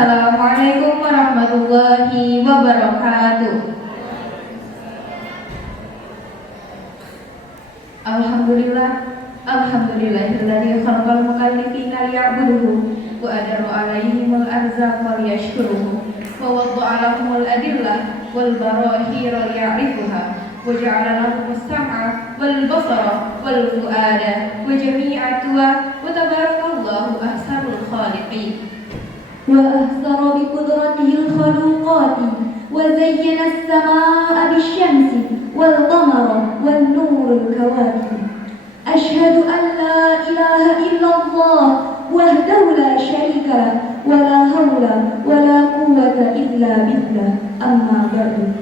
Assalamualaikum warahmatullahi wabarakatuh. Alhamdulillah, alhamdulillahilladzi khalaqal mukallifina liya'buduhu wa adaru 'alaihimul arzaq wa liyashkuruhu wa wadda'a lahumul adillah wal barahira liya'rifuha wa ja'ala lahumus sam'a wal basara wal fu'ada wa jami'a tuwa wa tabarakallahu ahsanul khaliqin. وأهزر بقدرته الخلوقات وزين السماء بالشمس والقمر والنور الكواكب أشهد أن لا إله إلا الله وحده لا شريك له ولا حول ولا قوة إلا بالله أما بعد.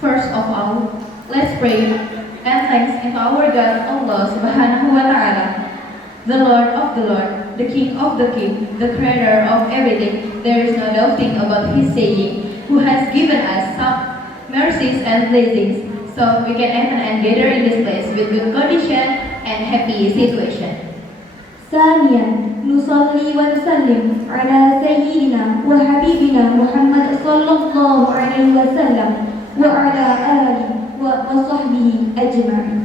First of all, let's pray and thanks unto our God Allah Subhanahu wa Ta'ala, the Lord of the Lord, the King of the King, the Creator of everything. There is no doubting about His saying, who has given us some mercies and blessings, so we can attend and gather in this place with good condition and happy situation. ثانيا نصلي ونسلم على سيدنا وحبيبنا محمد صلى الله عليه وسلم وعلى آله وصحبه أجمعين.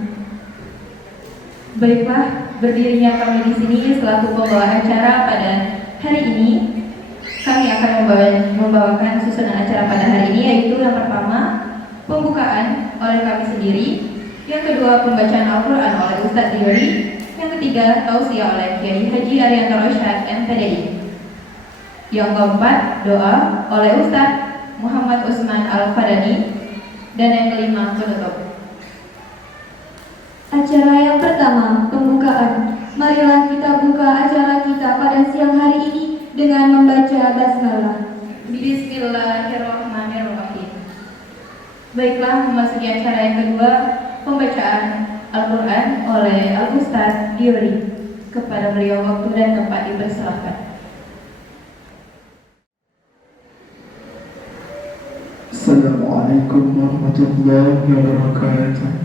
Baiklah, berdirinya kami di sini selaku pembawa acara pada hari ini. Kami akan membawakan susunan acara pada hari ini, yaitu yang pertama pembukaan oleh kami sendiri, yang kedua pembacaan Al-Quran oleh Ustadz Diori, yang ketiga tausiah oleh Kiai Haji Arianto Rosyad MPDI, yang keempat doa oleh Ustadz Muhammad Usman Al-Fadani, dan yang kelima penutup. Acara yang pertama, pembukaan. Marilah kita buka acara kita pada siang hari ini dengan membaca basmalah. Bismillahirrahmanirrahim. Baiklah, memasuki acara yang kedua, pembacaan Al-Quran oleh Al-Ustadz Diori. Kepada beliau waktu dan tempat dipersilahkan. Assalamualaikum warahmatullahi wabarakatuh.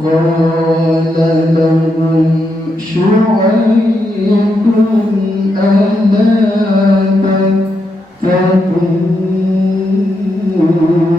قال لهم شعيب ألا تتقون وما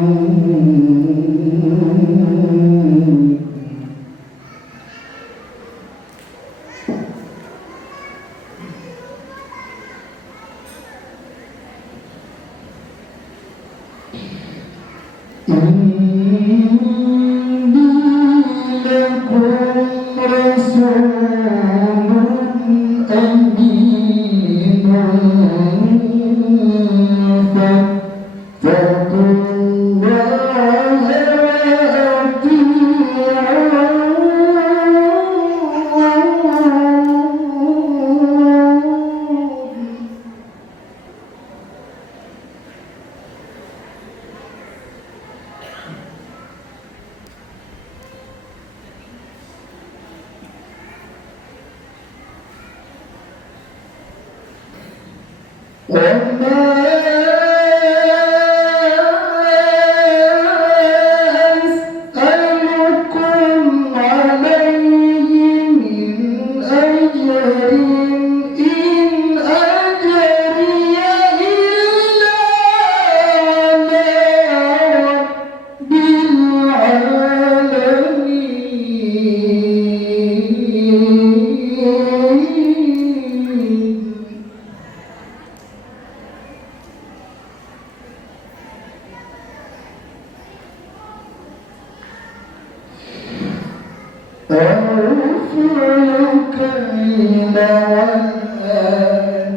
أوفوا الكيل ولا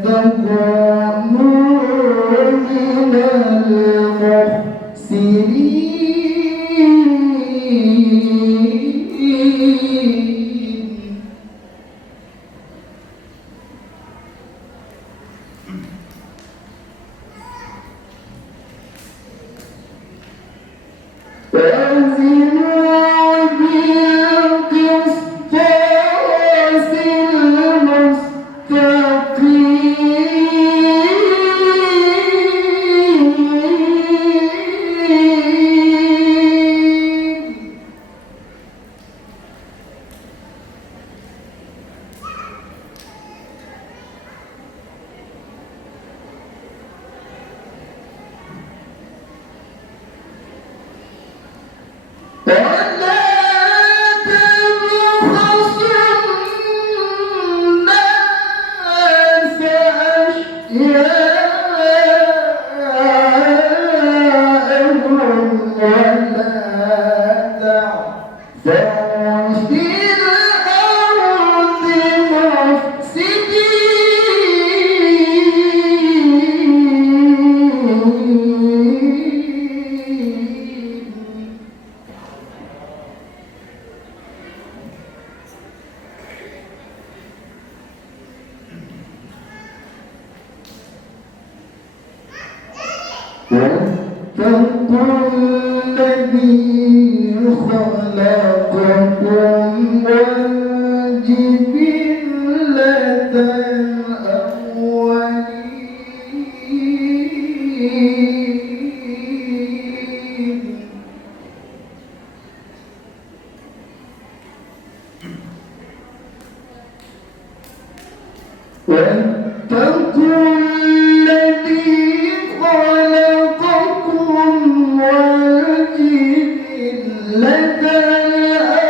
تكونوا من المخسرين. وزنوا بالقسطاس المستقيم. ولا تبخسوا الناس أشياءهم ولا تعثوا في الأرض مفسدين. واتقوا الذي خلقكم والجبلة الأولين. واتقوا الذي خلقكم والجبلة الأولين.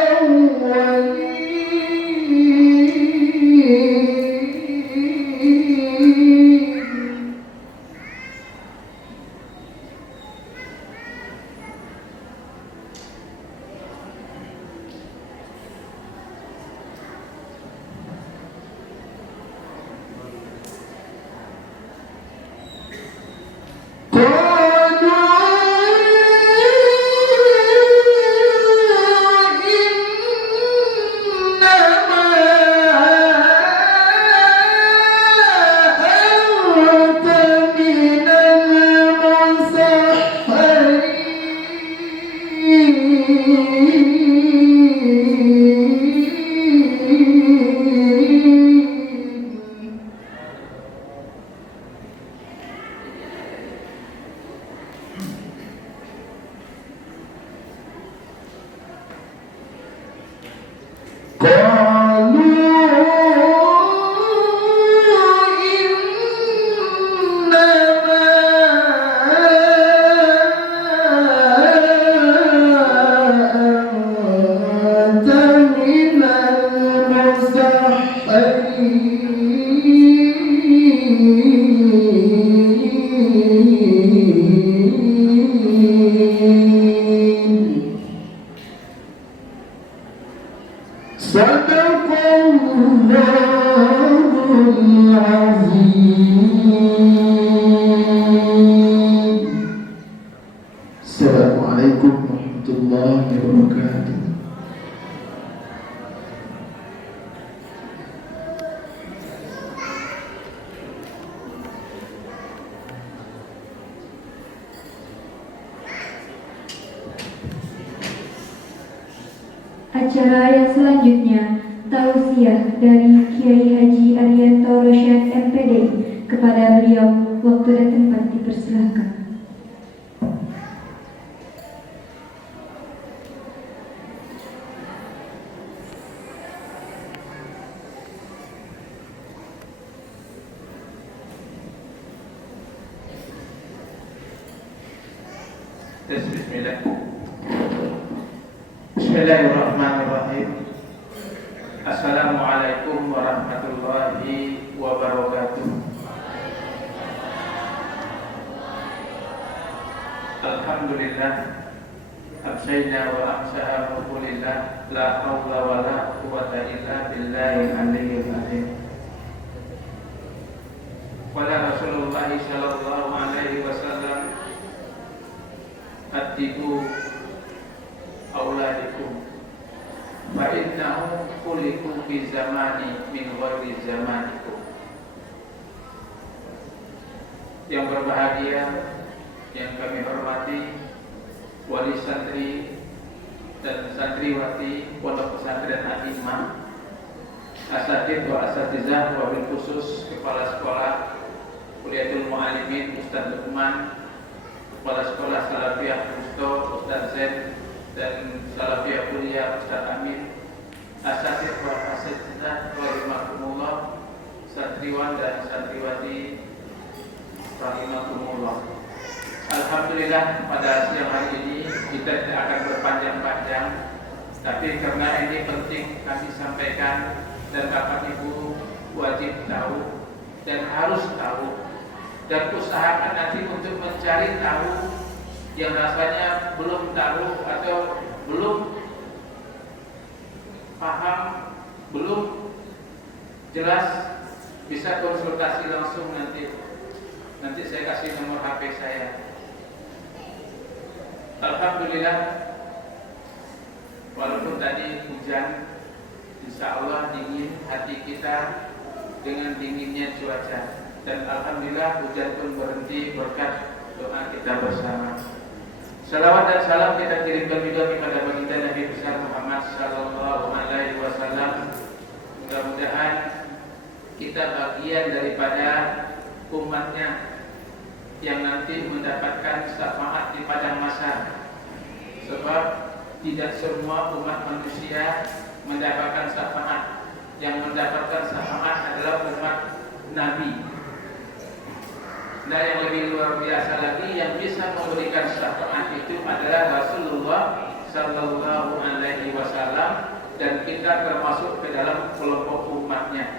صدق الله العظيم. السلام عليكم ورحمة الله وبركاته. Acara yang selanjutnya, tausiah dari Kiai Haji Arianto Rosyad MPDI. Kepada beliau, waktu dan tempat dipersilahkan. Bismillah. Bismillahirrahmanirrahim. Assalamualaikum warahmatullahi wabarakatuh. Alhamdulillah, Absayna wa amsaha mukulillah la hawla wa la quwwata illa billahi aliyyil azim. Wala Rasulullah sallallahu alaihi wasallam atiku auladikum fa innahum khuliqu fi zamani min ghairi zamanikum. Yang berbahagia, yang kami hormati wali santri dan santriwati Pondok Pesantren Al-Hikmah, asatidz wa asatizah, wabil khusus kepala sekolah Kuliatul Muallimin Ustaz Lukman, kepala sekolah Salafiyah Musto Ustaz Zain, dan Salafiyah Kuliah Ustaz Amin, asatidz wa asatizah rahimakumullah, santriwan dan santriwati rahimakumullah. Alhamdulillah pada siang hari ini kita tidak akan berpanjang-panjang, tapi karena ini penting kami sampaikan dan Bapak Ibu wajib tahu dan harus tahu, dan usahakan nanti untuk mencari tahu yang rasanya belum tahu atau belum paham, belum jelas, bisa konsultasi langsung nanti saya kasih nomor HP saya. Alhamdulillah, walaupun tadi hujan, insya Allah dingin hati kita dengan dinginnya cuaca, dan alhamdulillah hujan pun berhenti berkat doa kita bersama. Salawat dan salam kita kirimkan juga kepada baginda Nabi besar Muhammad sallallahu alaihi wasallam. Mudah-mudahan kita bagian daripada umatnya yang nanti mendapatkan syafaat di padang mahsyar. Sebab tidak semua umat manusia mendapatkan syafaat. Yang mendapatkan syafaat adalah umat Nabi. Nah, yang lebih luar biasa lagi, yang bisa memberikan syafaat itu adalah Rasulullah sallallahu alaihi wasallam, dan kita termasuk ke dalam kelompok umatnya.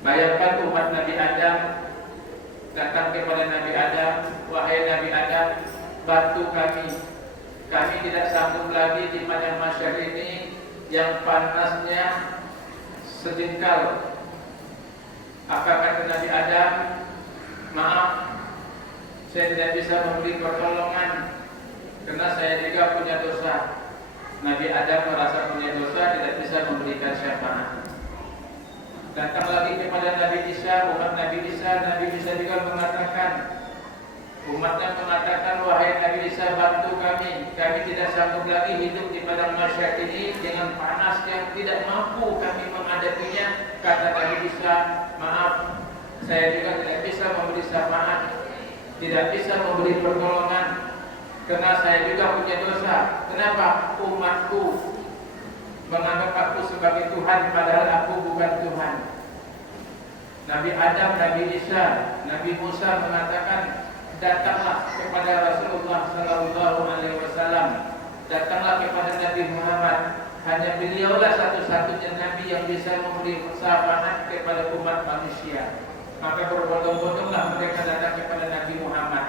Bayangkan umat Nabi Adam datang kepada Nabi Adam, wahai Nabi Adam, bantu kami. Kami tidak sanggup lagi di padang mahsyar ini yang panasnya sejengkal. Apa kata Nabi Adam? Maaf, saya tidak bisa memberi pertolongan karena saya juga punya dosa. Nabi Adam merasa punya dosa, tidak bisa memberikan syafaat. Datang lagi kepada Nabi Isa, umat Nabi Isa juga mengatakan, umatnya mengatakan, wahai Nabi Isa, bantu kami tidak sanggup lagi hidup di padang mahsyar ini dengan panas yang tidak mampu kami menghadapinya. Kata Nabi Isa, maaf, saya juga tidak bisa memberi syafaat, tidak bisa memberi pertolongan, karena saya juga punya dosa. Kenapa? Umatku menganggap aku sebagai Tuhan, padahal aku bukan Tuhan. Nabi Adam, Nabi Isa, Nabi Musa mengatakan, datanglah kepada Rasulullah sallallahu alaihi wasallam, datanglah kepada Nabi Muhammad. Hanya beliaulah satu-satunya Nabi yang bisa memberi syafaat kepada umat manusia. Maka berbondong-bondonglah mereka datang kepada Nabi Muhammad.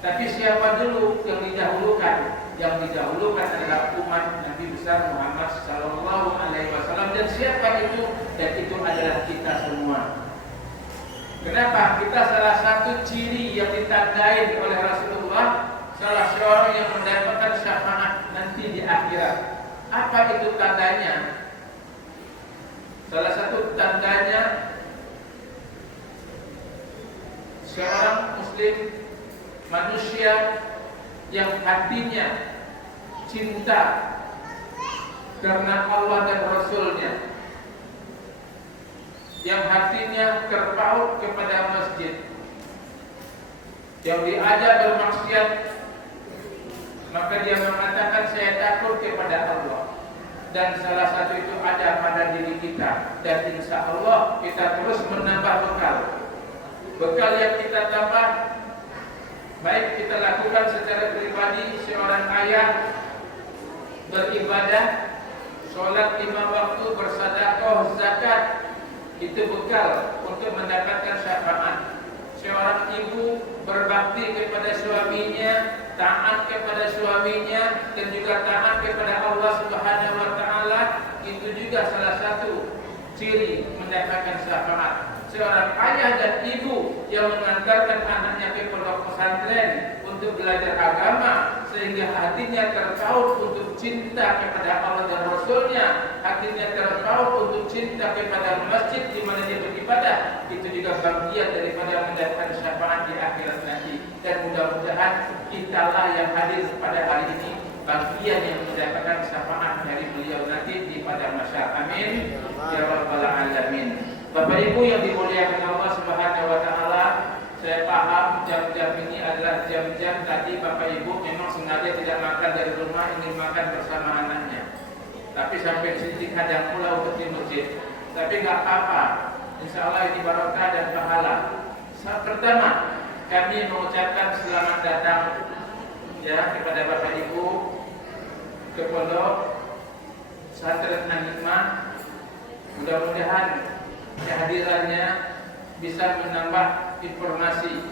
Tapi siapa dulu yang didahulukan? Yang didahulukan adalah umat Nabi besar Muhammad sallallahu alaihi wasallam. Dan siapa itu? Dan itu adalah kita semua. Kenapa? Kita salah satu ciri yang ditandai oleh Rasulullah, salah seorang yang mendapatkan syafaat nanti di akhirat. Apa itu tandanya? Salah satu tandanya, seorang muslim, manusia yang hatinya cinta karena Allah dan Rasulnya, yang hatinya terpaut kepada masjid, yang diajak bermaksiat, maka dia mengatakan saya takut kepada Allah. Dan salah satu itu ada pada diri kita, dan insya Allah kita terus menambah bekal yang kita tambah. Baik kita lakukan secara pribadi, seorang ayah beribadah, sholat 5 waktu, bersedekah, zakat, itu bekal untuk mendapatkan syafaat. Seorang ibu berbakti kepada suaminya, taat kepada suaminya dan juga taat kepada Allah Subhanahu wa taala, itu juga salah satu ciri mendapatkan syafaat. Seorang ayah dan ibu yang mengantarkan anaknya ke pondok pesantren untuk belajar agama sehingga hatinya terpaut untuk cinta kepada Allah dan Rasulnya, hatinya terpaut untuk cinta kepada masjid di mana dia beribadah, itu juga bagian daripada mendapatkan syafaat di akhirat nanti. Dan mudah-mudahan kitalah yang hadir pada hari ini bagian yang mendapatkan syafaat dari beliau nanti di pada masyarakat. Amin ya rabbal alamin. Bapak Ibu yang dimuliakan Allah Subhanahu wa taala, saya paham jam-jam ini adalah jam-jam tadi Bapak Ibu memang sengaja tidak makan dari rumah, ingin makan bersama anaknya. Tapi sampai sini kadang pula untuk di masjid. Tapi nggak apa-apa. Insya Allah ini barokah dan pahala. Pertama, kami mengucapkan selamat datang ya kepada Bapak Ibu ke pondok pesantren An-Hikmah. Mudah-mudahan kehadirannya bisa menambah informasi,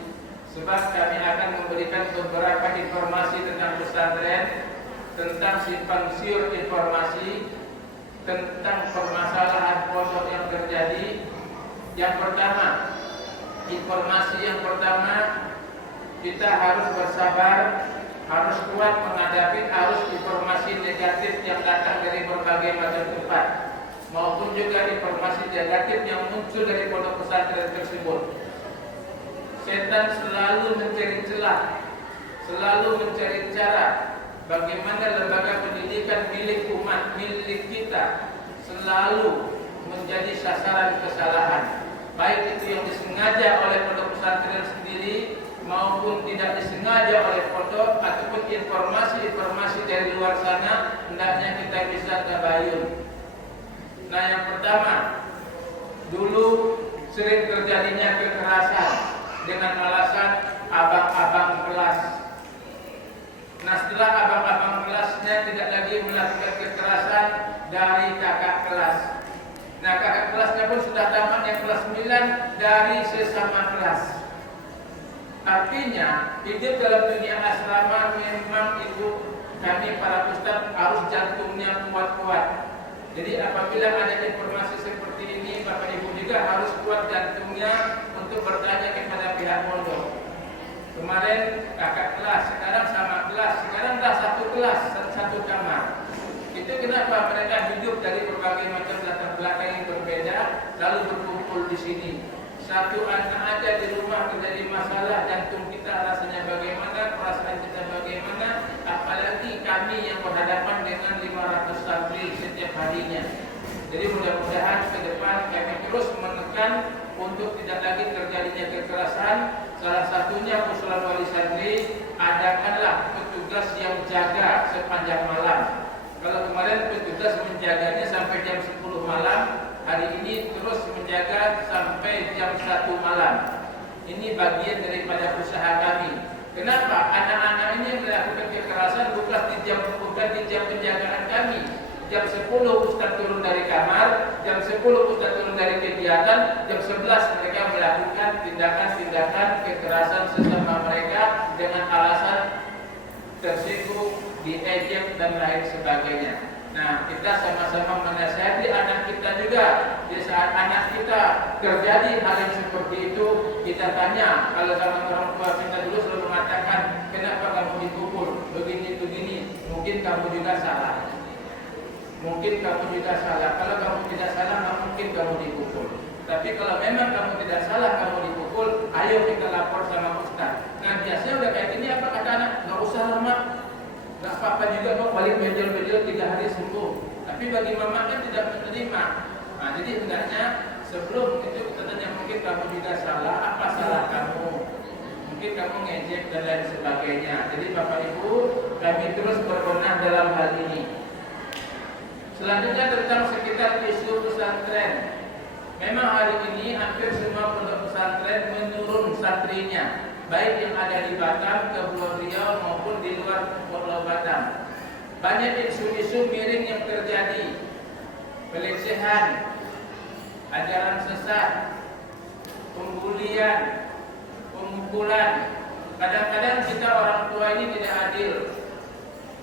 sebab kami akan memberikan beberapa informasi tentang pesantren, tentang simpang siur informasi, tentang permasalahan pondok yang terjadi. Yang pertama, informasi yang pertama, kita harus bersabar, harus kuat menghadapi arus informasi negatif yang datang dari berbagai macam tempat, maupun juga informasi negatif yang muncul dari pondok pesantren tersebut. Setan selalu mencari celah, selalu mencari cara bagaimana lembaga pendidikan milik umat, milik kita selalu menjadi sasaran kesalahan, baik itu yang disengaja oleh pondok pesantren sendiri maupun tidak disengaja oleh pondok, ataupun informasi-informasi dari luar sana. Hendaknya kita bisa tabayun. Nah, yang pertama, dulu sering terjadinya kekerasan dengan alasan abang-abang kelas. Nah, setelah abang-abang kelasnya tidak lagi melakukan kekerasan dari kakak kelas. Nah, kakak kelasnya pun sudah tamat yang kelas 9 dari sesama kelas. Artinya, hidup dalam dunia asrama memang itu kami para ustaz harus jantungnya kuat-kuat. Jadi apabila ada informasi seperti ini, Bapak Ibu juga harus kuat jantungnya untuk bertanya kepada pihak pondok. Kemarin kakak kelas, sekarang sama kelas, sekarang dah satu kelas, satu kamar. Itu kenapa mereka hidup dari berbagai macam latar belakang yang berbeda, lalu berkumpul di sini. Satu anak aja di rumah terjadi masalah, jantung kita rasanya bagaimana, perasaan kita bagaimana, apalagi kami yang berhadapan dengan 500 santri setiap harinya. Jadi mudah-mudahan ke depan kami terus menekan untuk tidak lagi terjadinya kekerasan. Salah satunya usulan wali santri, adakanlah petugas yang jaga sepanjang malam. Kalau kemarin petugas menjaganya sampai jam 10 malam, hari ini terus menjaga sampai jam 1 malam. Ini bagian daripada usaha kami. Kenapa? Anak-anak ini melakukan kekerasan bukan di jam penjagaan kami. Jam 10 Ustaz turun dari kamar, jam 10 Ustaz turun dari kegiatan, jam 11 mereka melakukan tindakan-tindakan kekerasan sesama mereka dengan alasan tersinggung, diejek dan lain sebagainya. Nah, kita sama-sama menasihati anak kita juga. Di saat anak kita terjadi hal yang seperti itu, kita tanya. Kalau sama orang tua kita dulu selalu mengatakan, kenapa kamu dipukul? Begini-begini. Mungkin kamu juga salah. Mungkin kamu juga salah. Kalau kamu tidak salah, nggak mungkin kamu dipukul. Tapi kalau memang kamu tidak salah, kamu dipukul, ayo kita lapor sama ustaz. Nah, biasanya udah kayak gini apa kata anak? Nggak usah lama. Nggak apa-apa juga kok, paling bejel-bejel 3 hari sembuh. Tapi bagi mama kan tidak menerima. Nah, jadi hendaknya sebelum itu kita tanya, mungkin kamu juga salah, apa salah kamu? Mungkin kamu ngejek dan lain sebagainya. Jadi Bapak Ibu, kami terus berbenah dalam hal ini. Selanjutnya tentang sekitar isu pesantren. Memang hari ini hampir semua pondok pesantren menurun santrinya, baik yang ada di Batam, Kepulauan Riau maupun di luar Pulau Batam. Banyak isu-isu miring yang terjadi, pelecehan, ajaran sesat, pembulian, pemukulan, Kadang-kadang kita orang tua ini tidak adil.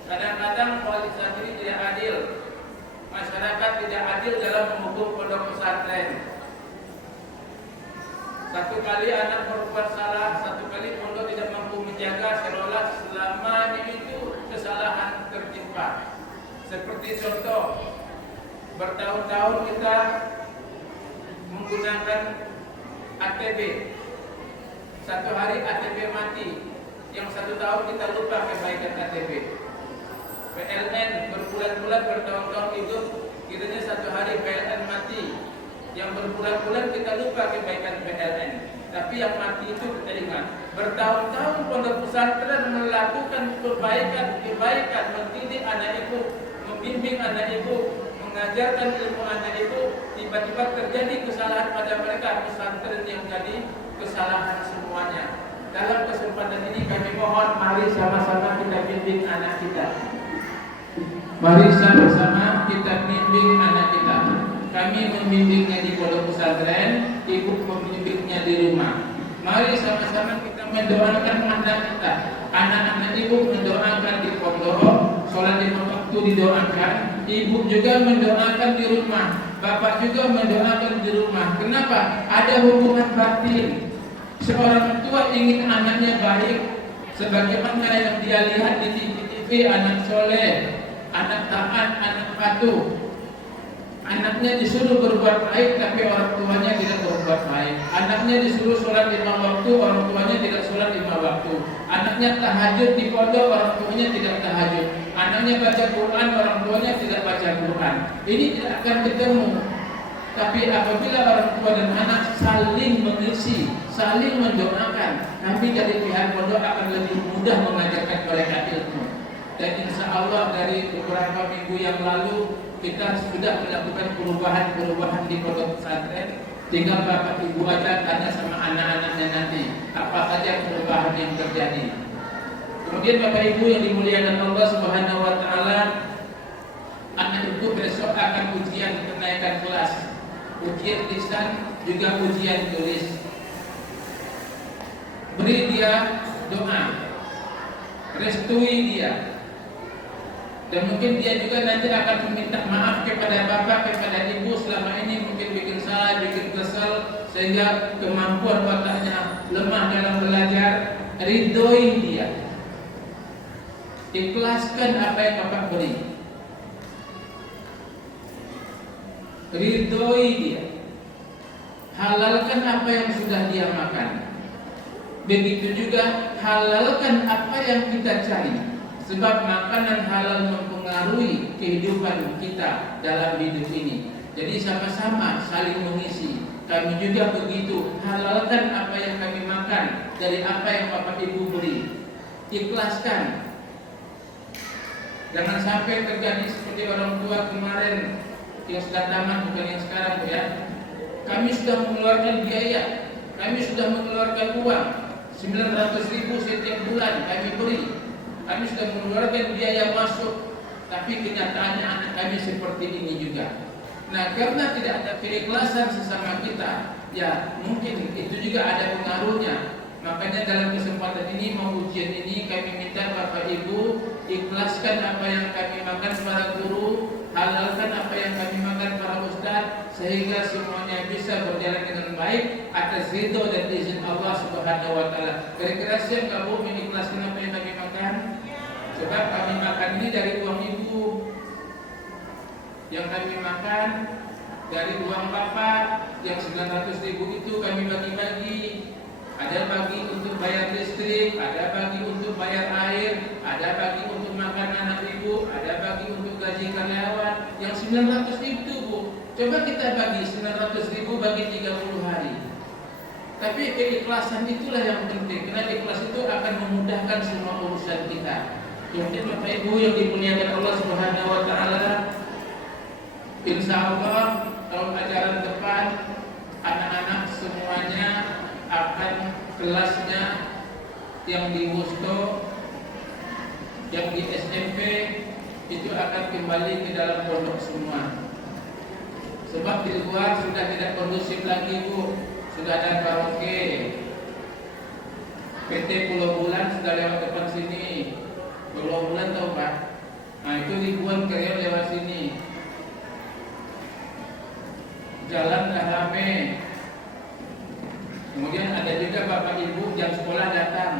Kadang-kadang politik ini tidak adil. Masyarakat tidak adil dalam menghukum pondok pesantren. Satu kali anak berbuat salah, satu kali pondok tidak mampu menjaga, seolah selamanya itu kesalahan tertimpa. Seperti contoh, bertahun-tahun kita menggunakan ATB. Satu hari ATB mati, yang 1 tahun kita lupa kebaikan ATB. PLN berbulan-bulan bertahun-tahun hidup, kiranya 1 hari PLN mati, yang berbulan-bulan kita lupa kebaikan PLN. Tapi yang mati itu kita ingat. Bertahun-tahun pondok pesantren melakukan kebaikan, mendidik anak ibu, membimbing anak ibu, mengajarkan ilmu anak ibu. Tiba-tiba terjadi kesalahan pada mereka, pesantren yang jadi kesalahan semuanya. Dalam kesempatan ini kami mohon, mari sama-sama kita bimbing anak kita. Mari sama-sama kita bimbing anak kita. Kami membimbingnya di pondok pesantren, ibu membimbingnya di rumah. Mari sama-sama kita mendoakan anak kita. Anak-anak ibu mendoakan di pondok, sholat 5 waktu didoakan. Ibu juga mendoakan di rumah, bapak juga mendoakan di rumah. Kenapa? Ada hubungan batin. Seorang tua ingin anaknya baik, sebagaimana yang dia lihat di TV, anak soleh, anak taat, anak patuh. Anaknya disuruh berbuat baik, tapi orang tuanya tidak berbuat baik. Anaknya disuruh sholat 5 waktu, orang tuanya tidak sholat 5 waktu. Anaknya tahajud di pondok, orang tuanya tidak tahajud. Anaknya baca Quran, orang tuanya tidak baca Quran. Ini tidak akan ketemu. Tapi apabila orang tua dan anak saling mengisi, saling mendoakan, kami dari pihak pondok akan lebih mudah mengajarkan mereka ilmu. Dan insya Allah dari beberapa minggu yang lalu kita sudah melakukan perubahan di pondok pesantren. Tinggal bapak ibu aja tanya sama anak-anaknya nanti apa saja perubahan yang terjadi. Kemudian bapak ibu yang dimuliakan Allah Subhanahu Wa Taala, anak ibu besok akan ujian kenaikan kelas, ujian lisan juga ujian tulis. Beri dia doa, restui dia. Dan mungkin dia juga nanti akan meminta maaf kepada bapak, kepada ibu selama ini mungkin bikin salah, bikin kesal, sehingga kemampuan otaknya lemah dalam belajar. Ridhoi dia, ikhlaskan apa yang bapak beri, ridhoi dia, halalkan apa yang sudah dia makan. Begitu juga halalkan apa yang kita cari. Sebab makanan halal mempengaruhi kehidupan kita dalam hidup ini. Jadi sama-sama saling mengisi. Kami juga begitu, halalkan apa yang kami makan dari apa yang bapak ibu beri. Ikhlaskan. Jangan sampai terjadi seperti orang tua kemarin yang sudah tamat, bukan yang sekarang ya. Kami sudah mengeluarkan biaya, kami sudah mengeluarkan uang 900.000 setiap bulan kami beri. Kami sudah mengeluarkan biaya masuk, tapi kenyataannya anak kami seperti ini juga. Nah, karena tidak ada keikhlasan sesama kita, ya mungkin itu juga ada pengaruhnya. Makanya dalam kesempatan ini, mau ujian ini, kami minta Bapak Ibu ikhlaskan apa yang kami makan para guru, halalkan apa yang kami makan para ustaz, sehingga semuanya bisa berjalan dengan baik atas ridho dan izin Allah Subhanahu Wa Taala. Kira-kira siap nggak Bu mengikhlaskan apa yang kami makan? Sebab kami makan ini dari uang ibu, yang kami makan dari uang bapak, yang 900.000 itu kami bagi-bagi. Ada bagi untuk bayar listrik, ada bagi untuk bayar air, ada bagi untuk makan anak ibu, ada bagi untuk gaji karyawan. Yang 900 itu Bu, coba kita bagi 900.000 bagi 30 hari. Tapi keikhlasan itulah yang penting, karena ikhlas itu akan memudahkan semua urusan kita. Kemudian Bapak Ibu yang dimuliakan Allah Subhanahu Wa Taala, insya Allah tahun ajaran depan anak-anak semuanya akan kelasnya yang di Wusto, yang di SMP itu akan kembali ke dalam pondok semua. Sebab di luar sudah tidak kondusif lagi Bu, sudah ada karaoke, PT Pulau Bulan sudah lewat depan sini. Pulau Bulan tahu Pak? Nah itu ribuan karyawan lewat sini. Jalan dah rame. Kemudian ada juga bapak ibu jam sekolah datang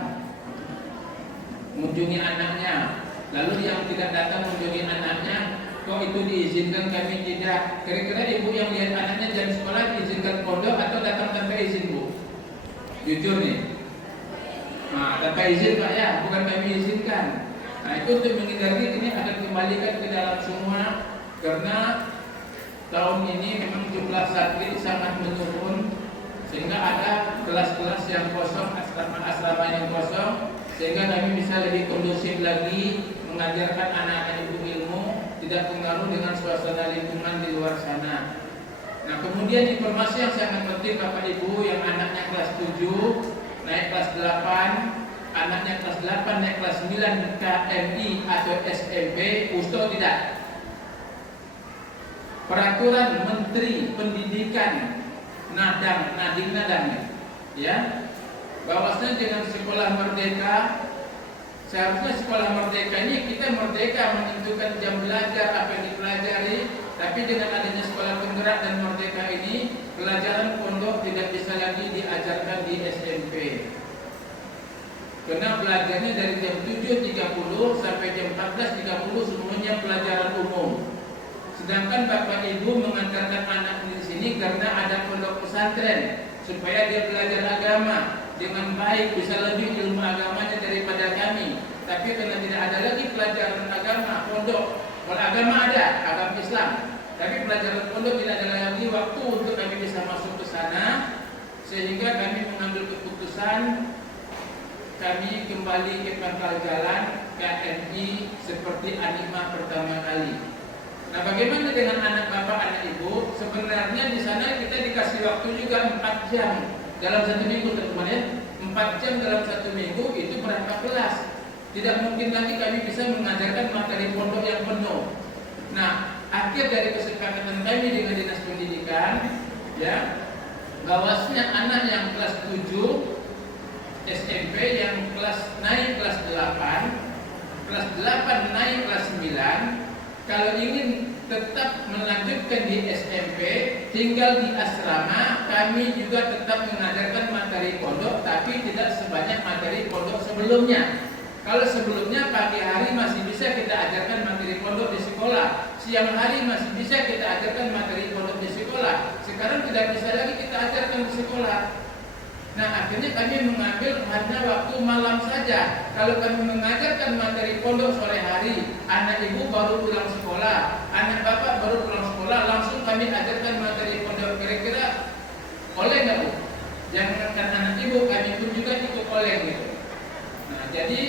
mengunjungi anaknya. Lalu yang tidak datang mengunjungi anaknya, kok itu diizinkan, kami tidak. Kira-kira ibu yang lihat anaknya jam sekolah diizinkan pondok atau datang tanpa izin Bu? Jujur nih. Nah, tanpa izin Pak ya, bukan kami izinkan. Nah itu untuk menghindari ini akan kembalikan ke dalam semua, karena tahun ini memang jumlah santri sangat menurun, sehingga ada kelas-kelas yang kosong, asrama-asrama yang kosong, sehingga kami bisa lebih kondusif lagi mengajarkan anak-anak ibu ilmu, tidak pengaruh dengan suasana lingkungan di luar sana. Nah kemudian informasi yang sangat penting Bapak Ibu yang anaknya kelas 7 naik kelas 8, anaknya kelas 8 naik kelas 9 KMI atau SMP, USTO tidak. Peraturan Menteri Pendidikan Nading ya, bahwasanya dengan sekolah merdeka, seharusnya sekolah merdeka ini kita merdeka menentukan jam belajar apa yang dipelajari, tapi dengan adanya sekolah penggerak dan merdeka ini, pelajaran pondok tidak bisa lagi diajarkan di SMP. Karena belajarnya dari jam 7.30 sampai jam 14.30 semuanya pelajaran umum. Sedangkan Bapak Ibu mengantarkan anak di sini karena ada pondok pesantren supaya dia belajar agama dengan baik, bisa lebih ilmu agamanya daripada kami. Tapi karena tidak ada lagi pelajaran agama pondok, kalau agama ada, agama Islam, tapi pelajaran pondok tidak ada lagi waktu untuk kami bisa masuk ke sana, sehingga kami mengambil keputusan kami kembali ke pangkal jalan KMI seperti anima pertama kali. Nah bagaimana dengan anak bapak, anak ibu? Sebenarnya di sana kita dikasih waktu juga 4 jam dalam 1 minggu teman-teman ya. 4 jam dalam 1 minggu itu berapa kelas? Tidak mungkin lagi kami bisa mengajarkan materi pondok yang penuh. Nah akhir dari kesepakatan kami dengan Dinas Pendidikan ya, bahwasanya anak yang kelas 7 SMP yang naik kelas 8, kelas 8 naik kelas 9, kalau ingin tetap melanjutkan di SMP, tinggal di asrama, kami juga tetap mengajarkan materi pondok, tapi tidak sebanyak materi pondok sebelumnya. Kalau sebelumnya pagi hari masih bisa kita ajarkan materi pondok di sekolah, siang hari masih bisa kita ajarkan materi pondok di sekolah. Sekarang tidak bisa lagi kita ajarkan di sekolah. Nah akhirnya kami mengambil hanya waktu malam saja. Kalau kami mengajarkan materi pondok sore hari, anak ibu baru pulang sekolah, anak bapak baru pulang sekolah, langsung kami ajarkan materi pondok. Kira-kira oleh nggak Bu? Jangan anak ibu, kami pun juga ikut oleh gitu. Nah jadi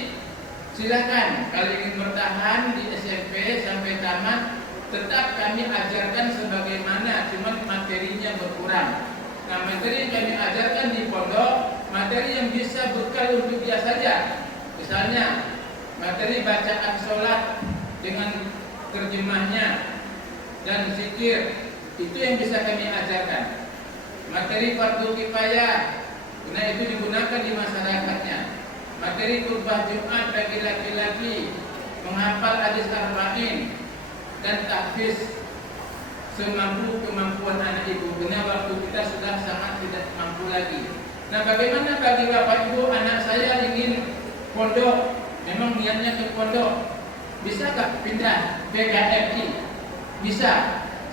silakan kalau ingin bertahan di SMP sampai tamat, tetap kami ajarkan sebagaimana, cuman materinya berkurang. Nah materi yang kami ajarkan di pondok, materi yang bisa bekal untuk dia saja. Misalnya materi bacaan sholat dengan terjemahnya dan zikir, itu yang bisa kami ajarkan. Materi fardu kifayah, karena itu digunakan di masyarakatnya. Materi khutbah Jumat bagi laki-laki, menghafal hadis arba'in dan tahfiz semampu kemampuan anak ibu. Karena waktu kita sudah sangat tidak mampu lagi. Nah bagaimana bagi bapak ibu, anak saya ingin pondok, memang niatnya ke pondok, bisakah pindah ke KMI? Bisa,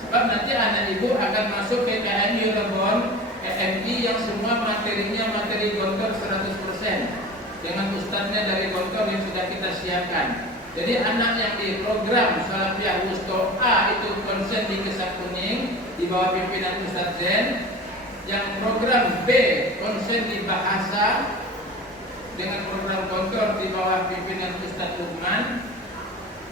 sebab nanti anak ibu akan masuk ke KMI Rebon, KMI yang semua materinya materi Gontor 100%, dengan ustadznya dari Gontor yang sudah kita siapkan. Jadi anak yang di program Salafiyah Wusto A itu konsen di Kesak Kuning di bawah pimpinan Ustadz Zen, yang program B konsen di Bahasa dengan program Gontor di bawah pimpinan Ustadz Lukman.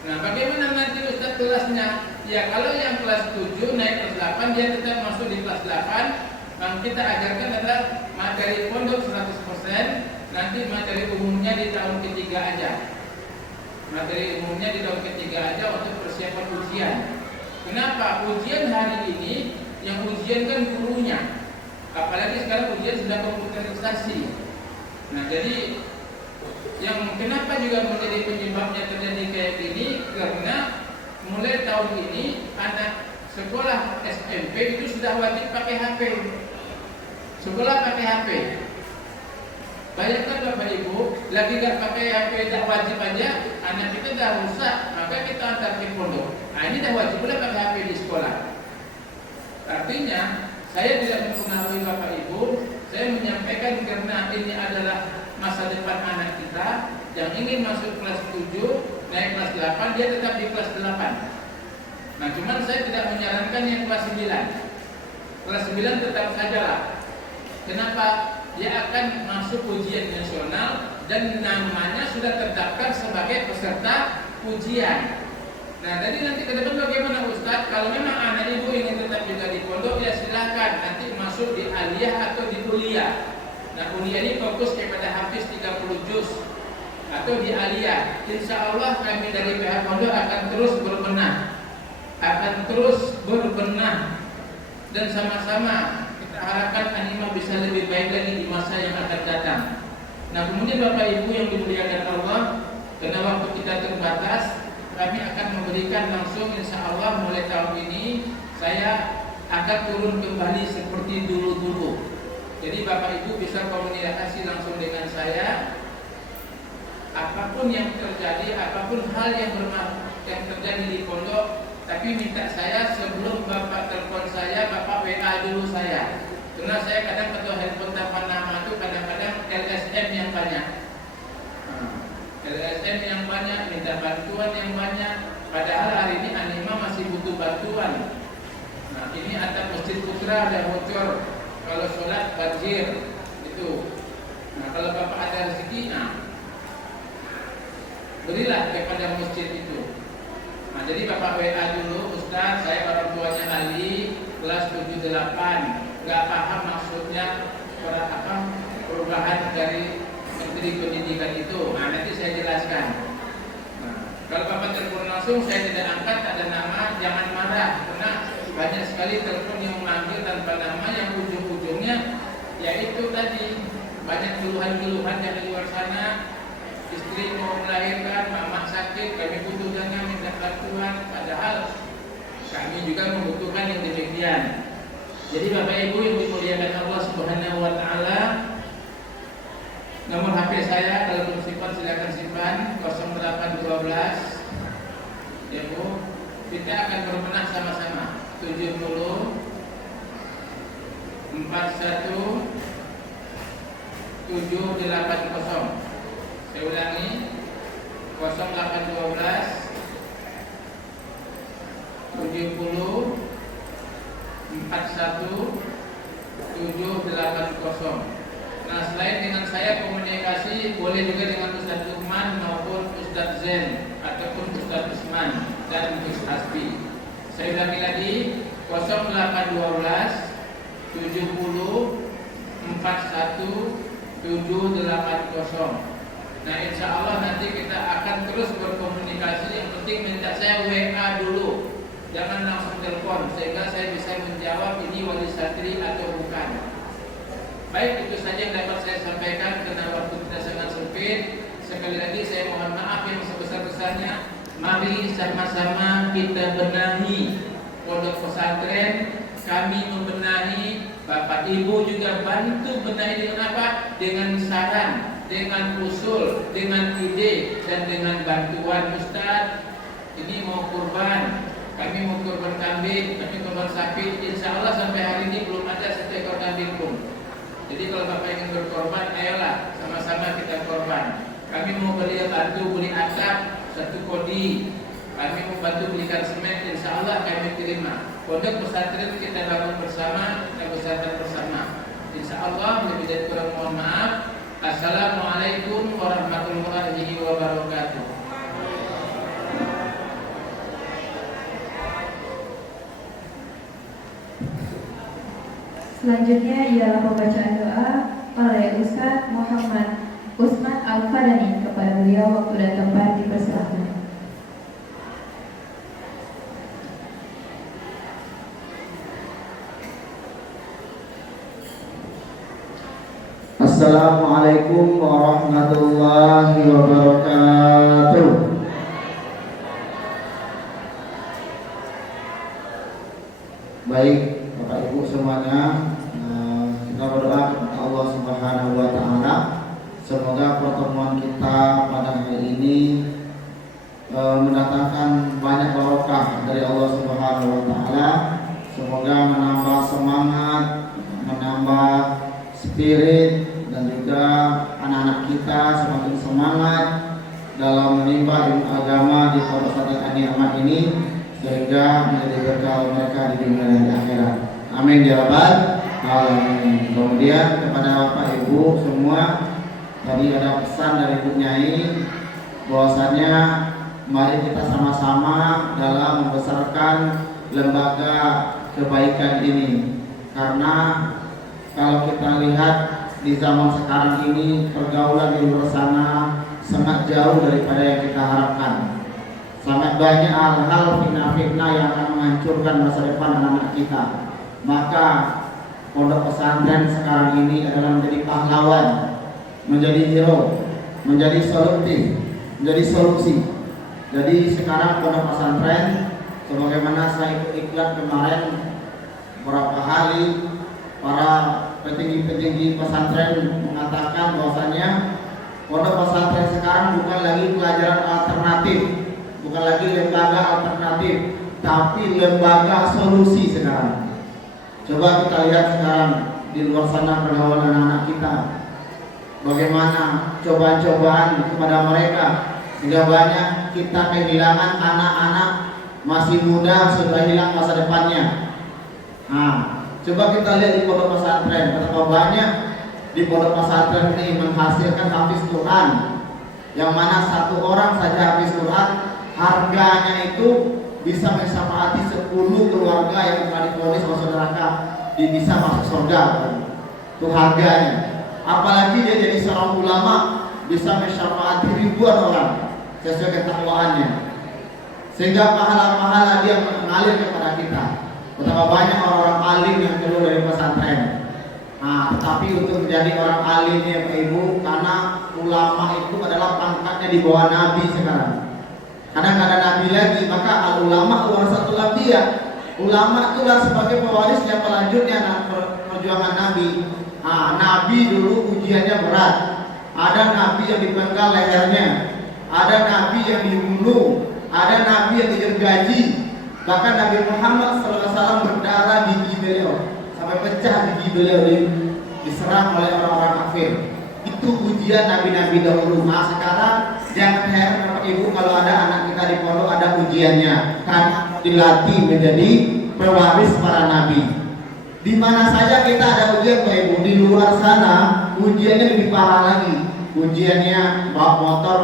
Nah bagaimana nanti Ustadz kelasnya? Ya kalau yang kelas 7 naik kelas 8 dia tetap masuk di kelas 8. Yang kita ajarkan adalah materi pondok 100%, nanti materi umumnya di tahun ketiga aja. Materi umumnya di tahun ketiga aja untuk persiapan ujian. Kenapa? Ujian hari ini yang ujian kan gurunya. Apalagi sekarang ujian sudah komputerisasi. Nah, jadi yang kenapa juga menjadi penyebabnya terjadi kayak gini, karena mulai tahun ini anak sekolah SMP itu sudah wajib pakai HP. Sekolah pakai HP. Bayangkan Bapak Ibu, lagi gak pakai HP dah wajib aja, anak kita dah rusak, maka kita antar ke pondok. Nah, ini dah wajib pula pakai HP di sekolah. Artinya, saya tidak mempengaruhi Bapak Ibu, saya menyampaikan karena ini adalah masa depan anak kita yang ingin masuk kelas 7, naik kelas 8, dia tetap di kelas 8. Nah, cuman saya tidak menyarankan yang kelas 9. Kelas 9 tetap sajalah. Kenapa? Dia akan masuk ujian nasional dan namanya sudah terdaftar sebagai peserta ujian. Nah, jadi nanti ke depan bagaimana Ustadz? Kalau memang anak ibu ingin tetap juga di pondok, ya silakan nanti masuk di aliyah atau di kuliah. Nah, kuliah ini fokus kepada hafiz 30 juz atau di aliyah. Insya Allah kami dari pihak pondok akan terus berbenah, dan sama-sama kita harapkan anima bisa lebih baik lagi di masa yang akan datang. Nah, kemudian Bapak Ibu yang dimuliakan Allah, karena waktu kita terbatas, kami akan memberikan langsung insya Allah mulai tahun ini saya akan turun kembali seperti dulu-dulu. Jadi Bapak Ibu bisa komunikasi langsung dengan saya. Apapun yang terjadi, apapun hal yang terjadi di pondok, tapi minta saya sebelum Bapak telepon saya, Bapak WA dulu saya. Karena saya kadang ketua handphone tanpa nama itu kadang-kadang LSM yang banyak. LSM yang banyak, minta bantuan yang banyak. Padahal hari ini anima masih butuh bantuan. Nah, ini atap Masjid Putra ada bocor. Kalau sholat banjir itu. Nah, kalau Bapak ada rezeki, berilah kepada masjid itu. Nah, jadi Bapak WA dulu, Ustaz, saya orang tuanya Ali, kelas 78, nggak paham maksudnya perubahan dari Menteri Pendidikan itu. Nah, nanti saya jelaskan. Nah, kalau Bapak telepon langsung, saya tidak angkat, ada nama, jangan marah, karena banyak sekali telepon yang memanggil tanpa nama yang ujung-ujungnya yaitu tadi banyak keluhan-keluhan yang di luar sana. Istri mau melahirkan, mama sakit, kami butuh dana, minta bantuan. Padahal kami juga membutuhkan yang demikian. Jadi Bapak Ibu yang dimuliakan Allah Subhanahu wa Ta'ala, nomor HP saya kalau belum simpan silakan simpan 0812. Ya Bu, kita akan berbenah sama-sama. 70 41 780. Saya ulangi 0812 70 41 780. Nah, selain dengan saya komunikasi boleh juga dengan Ustadz Lukman maupun Ustadz Zen ataupun Ustadz Usman dan Ustadz Hasbi. Saya ulangi lagi 0812 70 41 780. Nah, insya Allah nanti kita akan terus berkomunikasi. Yang penting minta saya WA dulu, jangan langsung telepon, sehingga saya bisa menjawab ini wali santri atau bukan. Baik, itu saja yang dapat saya sampaikan karena waktu kita sangat sempit. Sekali lagi saya mohon maaf yang sebesar-besarnya. Mari sama-sama kita benahi pondok pesantren. Kami membenahi, Bapak Ibu juga bantu benahi dengan apa? Dengan saran, dengan usul, dengan ide, dan dengan bantuan. Ustaz, ini mau kurban, kami mau kurban kambing, kami kurban sapi. Insya Allah sampai hari ini belum ada satu ekor kambing pun. Jadi kalau Bapak ingin berkorban, ayolah sama-sama kita korban. Kami mau beli atap, satu kodi. Kami mau bantu belikan semen, insya Allah kami terima. Pondok pesantren kita bangun bersama, kita besarkan bersama. Insya Allah, lebih dari kurang mohon maaf. Assalamualaikum warahmatullahi wabarakatuh. Selanjutnya ialah pembacaan doa oleh Ustadz Muhammad Usman Al-Fadani. Kepada beliau waktu dan tempat dipersilakan. Assalamualaikum warahmatullahi wabarakatuh. Baik, Bapak Ibu semuanya, kita berdoa kepada Allah Subhanahu wa taala. Semoga pertemuan kita pada hari ini mendatangkan banyak barokah dari Allah Subhanahu wa taala. Semoga menambah semangat, menambah spirit, dan juga anak-anak kita semakin semangat dalam menimba ilmu agama di Pondok Pesantren An-Ni'mah ini, sehingga menjadi bekal mereka di dunia dan di akhirat. Amin ya rabbal alamin. Kemudian kepada Bapak Ibu semua, tadi ada pesan dari Bu Nyai bahwasanya mari kita sama-sama dalam membesarkan lembaga kebaikan ini, karena kalau kita lihat di zaman sekarang ini pergaulan di luar sana sangat jauh daripada yang kita harapkan. Sangat banyak hal-hal fitnah-fitnah yang akan menghancurkan masa depan anak-anak kita. Maka pondok pesantren sekarang ini adalah menjadi pahlawan, menjadi hero, menjadi solutif, menjadi solusi. Jadi sekarang pondok pesantren, sebagaimana saya ikut iklan kemarin beberapa hari, para petinggi-petinggi pesantren mengatakan bahwasanya pondok pesantren sekarang bukan lagi pelajaran alternatif, bukan lagi lembaga alternatif, tapi lembaga solusi sekarang. Coba kita lihat sekarang di luar sana pergaulan anak-anak kita, bagaimana cobaan-cobaan kepada mereka, sehingga banyak kita kehilangan anak-anak masih muda sudah hilang masa depannya. Nah, coba kita lihat di pondok pesantren, betapa banyak di pondok pesantren ini menghasilkan hafiz Quran, yang mana satu orang saja hafiz Quran harganya itu bisa mensyafa'ati 10 keluarga yang telah divonis masuk neraka, bisa masuk surga. Itu harganya. Apalagi dia jadi seorang ulama, bisa mensyafa'ati ribuan orang sesuai ketakwaannya, sehingga pahala-pahala dia mengalir kepada kita. Betapa banyak orang-orang alim yang keluar dari pesantren. Nah, tetapi untuk menjadi orang alim ya Pak Ibu, karena ulama itu adalah pangkatnya di bawah Nabi sekarang. Karena nggak ada Nabi lagi, maka al ulama warasatul anbiya. Ulama itulah sebagai pewarisnya, pelanjutnya perjuangan Nabi. Nah, Nabi dulu ujiannya berat. Ada Nabi yang dipenggal lehernya, ada Nabi yang dibunuh, ada Nabi yang digergaji. Bahkan Nabi Muhammad SAW berdarah gigi beliau, sampai pecah gigi beliau, diserang oleh orang-orang kafir. Itu ujian nabi-nabi dahulu. Nah sekarang jangan heran Bapak Ibu kalau ada anak kita di pondok ada ujiannya, karena dilatih menjadi pewaris para nabi. Di mana saja kita ada ujian Bapak Ibu, di luar sana ujiannya lebih parah lagi. Ujiannya bawa motor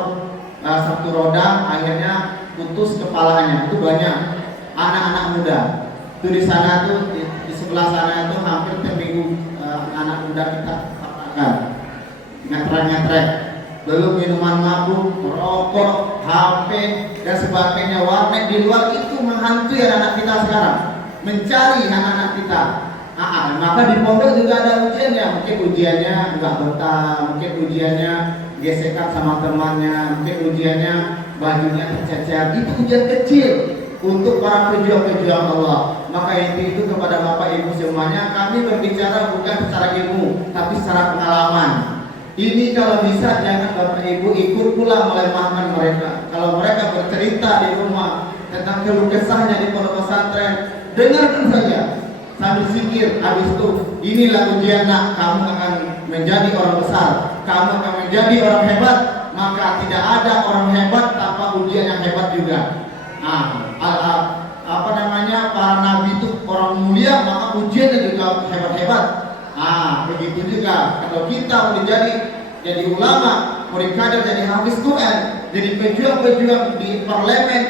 satu roda akhirnya putus kepalanya, itu banyak anak-anak muda. Itu di sana tuh di sebelah sana itu hampir tiap minggu anak muda kita katakan ngetrek-ngetrek, belum minuman mabuk, merokok, HP dan sebagainya, warnet di luar itu menghantui anak-anak kita sekarang, mencari anak-anak kita. Maka di pondok juga ada ujiannya, mungkin ujiannya enggak betah, mungkin ujiannya gesekan sama temannya, mungkin ujiannya bajunya tercecer. Itu ujian kecil untuk para pejuang-pejuang Allah. Maka itu kepada Bapak Ibu semuanya, kami berbicara bukan secara ilmu, tapi secara pengalaman. Ini kalau bisa jangan Bapak Ibu ikut pula melemahkan mereka. Kalau mereka bercerita di rumah tentang keluh kesahnya di pondok pesantren, dengarkan saja sambil zikir. Habis itu, inilah ujian nak, kamu akan menjadi orang besar, kamu akan menjadi orang hebat. Maka tidak ada orang hebat tanpa ujian yang hebat juga. Para nabi itu orang mulia, maka ujiannya juga hebat-hebat. Begitu juga kalau kita mau jadi ulama, mau dikader jadi hafiz Quran, jadi pejuang-pejuang di parlemen,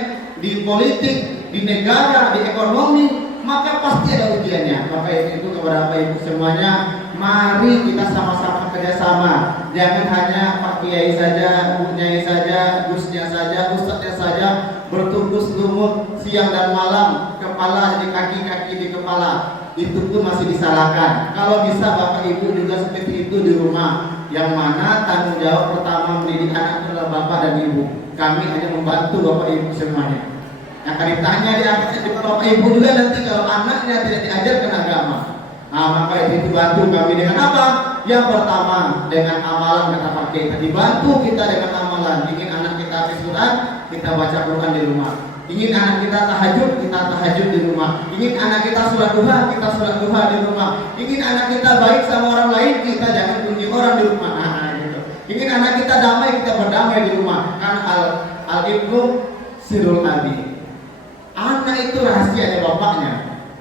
di politik, di negara, di ekonomi, maka pasti ada ujiannya. Maka itu kepada Bapak Ibu semuanya, mari kita sama-sama kerjasama. Jangan hanya Pak Kiai saja, Bu Nyai saja, Gusnya saja, Ustadznya saja bertukus lumut siang dan malam, kepala jadi kaki-kaki di kepala. Itu tuh masih disalahkan. Kalau bisa Bapak Ibu juga seperti itu di rumah. yang mana tanggung jawab pertama mendidik anak itu adalah bapak dan ibu. Kami hanya membantu bapak ibu semuanya. Yang akan ditanya di atas bapak ibu juga nanti kalau anaknya tidak diajarkan agama. Nah, maka itu bantu kami dengan apa? Yang pertama dengan amalan kata pakai. Dibantu kita dengan amalan. Ingin anak kita habis Quran, kita baca Quran di rumah. Ingin anak kita tahajud, kita tahajud di rumah. Ingin anak kita sholat duha, kita sholat duha di rumah. Ingin anak kita baik sama orang lain, kita jangan kunjungi orang di rumah. Nah, gitu. Ingin anak kita damai, kita berdamai di rumah. Kan al-ibnu sirul abi. Anak itu rahasianya bapaknya.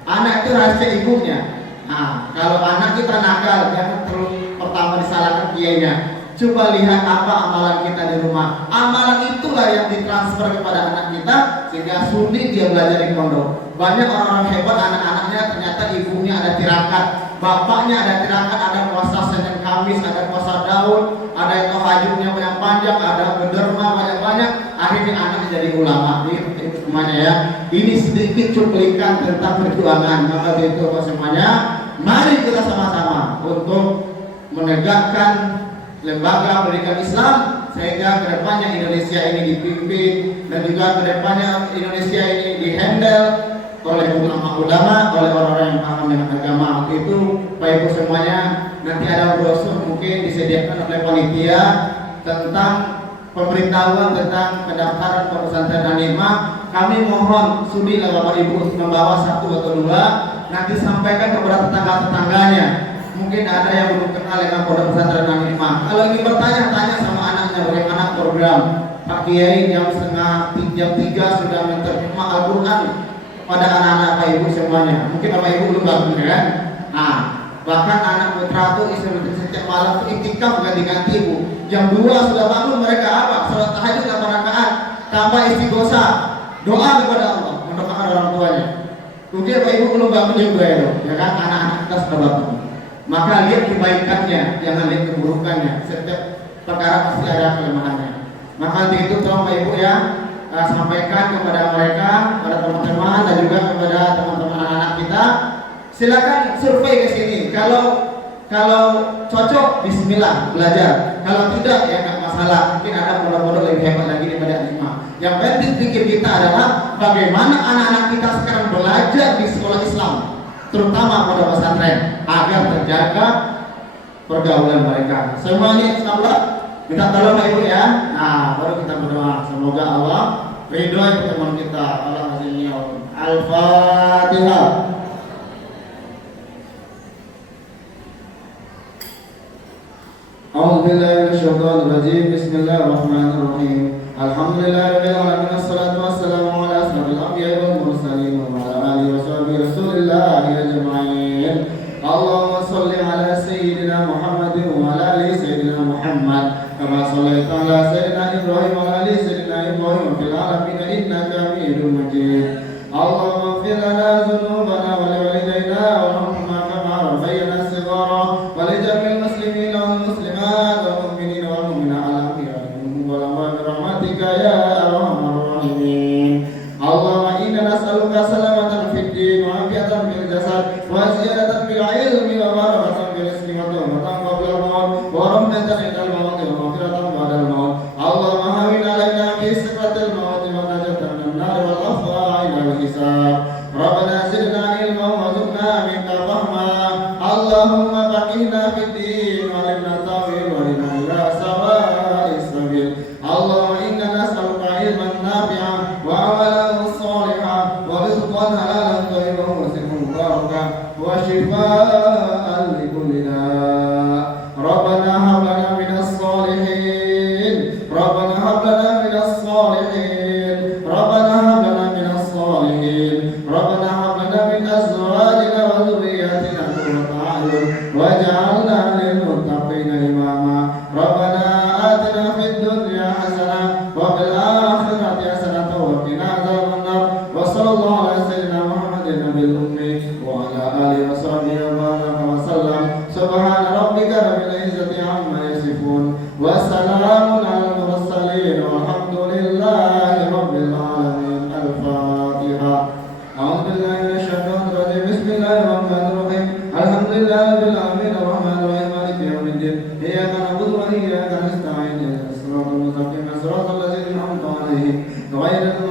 Anak itu rahasia ibunya. Nah, kalau anak kita nakal, jangan terus pertama disalahkan kiainya. Coba lihat apa amalan kita di rumah. Amalan itulah yang ditransfer kepada anak kita sehingga sulit dia belajar di pondok. Banyak orang-orang hebat anak-anaknya ternyata ibunya ada tirakat, bapaknya ada tirakat, ada puasa Senin Kamis, ada puasa Daud, ada yang tahajudnya banyak panjang, ada berderma banyak-banyak. Akhirnya anaknya jadi ulama. Itu semuanya ya. Ini sedikit cuplikan tentang perjuangan. Maka itu semuanya. Mari kita sama-sama untuk menegakkan lembaga pendidikan Islam sehingga kedepannya Indonesia ini dipimpin dan juga kedepannya Indonesia ini dihandle oleh ulama-ulama, oleh orang-orang yang paham dengan agama. Itu Bapak Ibu semuanya, nanti ada brosur mungkin disediakan oleh panitia tentang pemberitahuan tentang pendaftaran pesantren Al-Hikmah. Kami mohon sudilah Bapak Ibu membawa satu atau dua, nanti sampaikan kepada tetangga-tetangganya. Mungkin ada yang belum kenal dengan pondok pesantren Al-Hikmah. Kalau ingin bertanya, tanya sama anaknya bagaimana program. Pak Kiai jam 3 sudah menerjemah Al-Quran pada anak-anak Bapak Ibu semuanya. Mungkin Bapak Ibu belum bangun kan? Nah, bahkan anak putra itu istri setiap malam itu iktikaf ganti-ganti ibu. Jam 2 sudah bangun mereka apa? Salat tahajud 8 rakaat, tambah istighosa, doa kepada Allah, mendoakan orang tuanya. Mungkin Bapak Ibu belum bangun juga ya kan? Anak-anak kita sudah bangun. Maka lihat kebaikannya, jangan lihat keburukannya. Setiap perkara pasti ada kelemahannya. Maka itu tolong Bapak Ibu ya, sampaikan kepada mereka, kepada teman-teman dan juga kepada teman-teman anak-anak kita. Silakan survei ke sini. Kalau cocok, Bismillah belajar. Kalau tidak ya nggak masalah. Mungkin ada pondok-pondok lebih hebat lagi daripada Al-Hikmah. Yang penting pikir kita adalah bagaimana anak-anak kita sekarang belajar di sekolah Islam, terutama pada pesantren, agar terjaga pergaulan mereka. Semuanya insyaallah minta tolong Ibu ya. Nah, baru kita berdoa. Semoga Allah ridho pertemuan kita. Alhamdulillah. Al-Fatihah. A'udzubillahi minasyaitonir rajim. Bismillahirrahmanirrahim. Alhamdulillahirabbil alamin wassalatu wassalamu ala asyrofil anbiya'i wal mursalin wa ala alihi washabihi rasulillahi ajma'in. Allahumma shalli ala sayyidina Muhammadin wa ala ali sayyidina Muhammad kama shallaita ala sayyidina Ibrahim wa ala ali sayyidina Ibrahim fil alamin innaka Hamidum Majid. Allahumma ighfir lana dhunubana wa li walidayna warhamna kama rabbayana shighara wa li jami'il muslimina wal muslimat wal mu'minina wal mu'minat ya arhamar rahimin. Allahumma inna nas'aluka salamatan fid din wa afiatan fil jasad wa ziyadatan fil ilmi wa barakatan fil rizqi wa tawbatan qabla al-maut wa rahmatan indal maut wa maghfiratan ba'dal maut. Allahumma hawwin 'alaina fi sifatil maut wa najatan minan nar wal afwa 'inda al-hisab. Rabbana zidna ilman wa zidna minka fahma. Allahumma faqihna fid din wa 'allimna ta'wil wa hdina ila sawa'is sabil. Allahumma inna nas'aluka ilman nafi'an wa amalan shalihan wa rizqan halalan thayyiban wa rizqan mubarakan wa shifaa'an li kulli daa'. Rabbana hab lana minas shalihin. Rabbana hab lana minas shalihin. Rabbana hab lana minas shalihin. Rabbana hab lana min azwajina wa dhurriyyatina qurrata a'yun waj'alna lil muttaqina imama. Rabbana atina fid dunya hasanah wa fil akhirati hasanah wa qina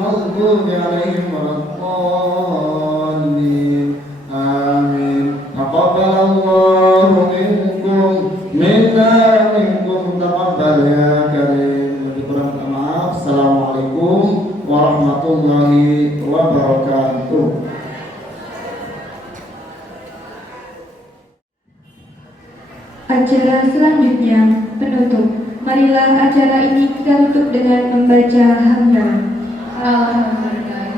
المغضوب عليهم ولا الضالين آمين تقبل الله منكم منا ومنكم تقبل يا كريم. Lebih kurang minta maaf. Assalamualaikum warahmatullahi wabarakatuh. Acara selanjutnya penutup. Marilah acara ini kita tutup dengan membaca hamdalah. Alhamdulillah.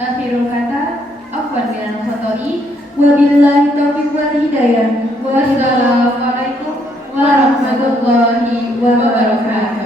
Akhirul kata, afwan minal khata'i. Wabillahi taufiq wal hidayah. Wassalamualaikum warahmatullahi wabarakatuh.